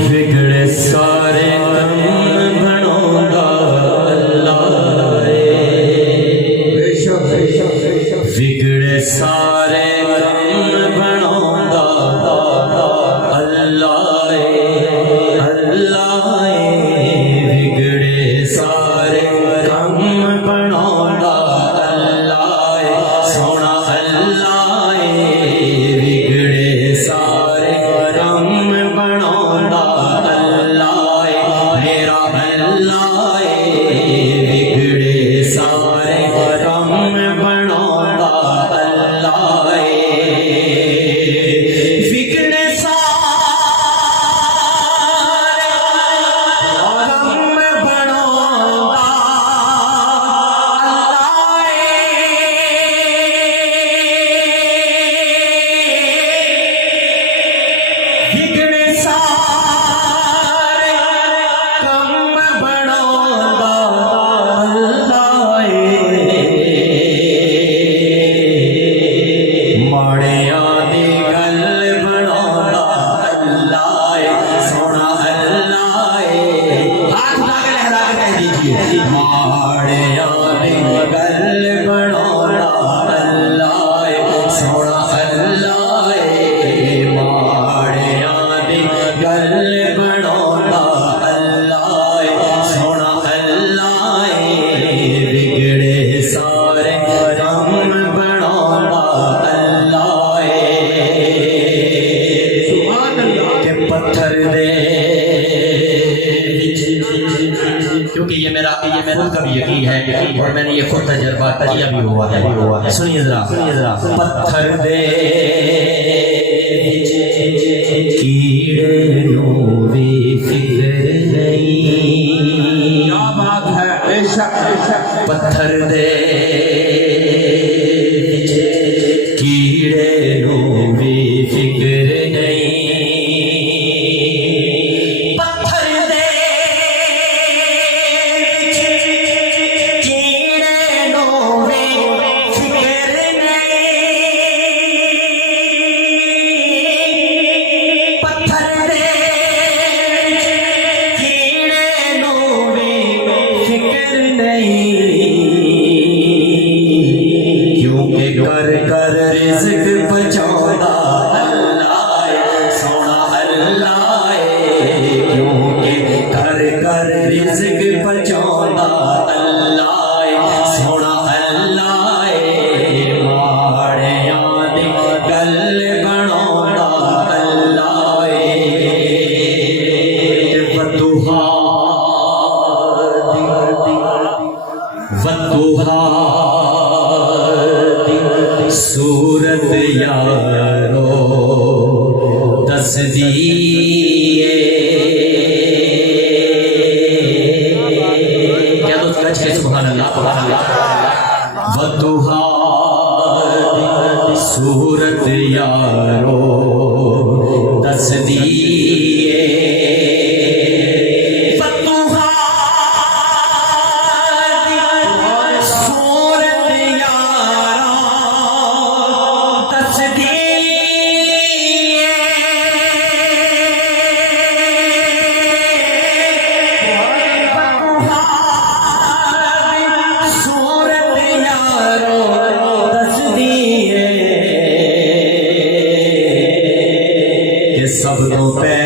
وگڑے سارے کم بناوندا اللہ وگڑے سارے کم بناوندا اللہ اللہ وگڑے سارے کم بناوندا اللہ سونا اللہ وگڑے سارے کم بناوندا اللہ میرا اللہ وگڑے سارے کم بناوندا اللہ وگڑے سارے کم بناوندا وگڑے سارے کم بناوندا اللہ ماڑیاں دی گل بناوندا اللہ سونا اللہ ہاتھ اٹھا کے لہرا کے کہہ دیجیے ماڑیاں دی گل بناوندا اللہ سونا اللہ ماڑیاں دی گل بناوندا اللہ سونا اللہ وگڑے سارے کم بناوندا اللہ سبحان اللہ کہ پتھر دے کیونکہ یہ میرا خود کا بھی یقین ہے اور میں نے یہ خود تجربہ بھی ہوا ہے سنیے ذرا پتھر دے کیڑے نو بھی فکر نہیں کیا بات ہے بے شک پتھر دے کیڑے نو بھی فکر نہیں پتھر دے کیڑے نو بھی فکر نہیں پتھر دے کیڑے نو بھی فکر نہیں کیونکہ کر کر رزق پہنچاوندا اللہ سونا اللہ کیونکہ کر کر رزق پہنچاوندا اللہ سونا اللہ ماڑیاں دی گل بناوندا اللہ ودوہا سورت یارو دس دیئے کیا تو کچھ کے سبحان اللہ ودوہا سورت یارو دس دیئے سب تو پہلے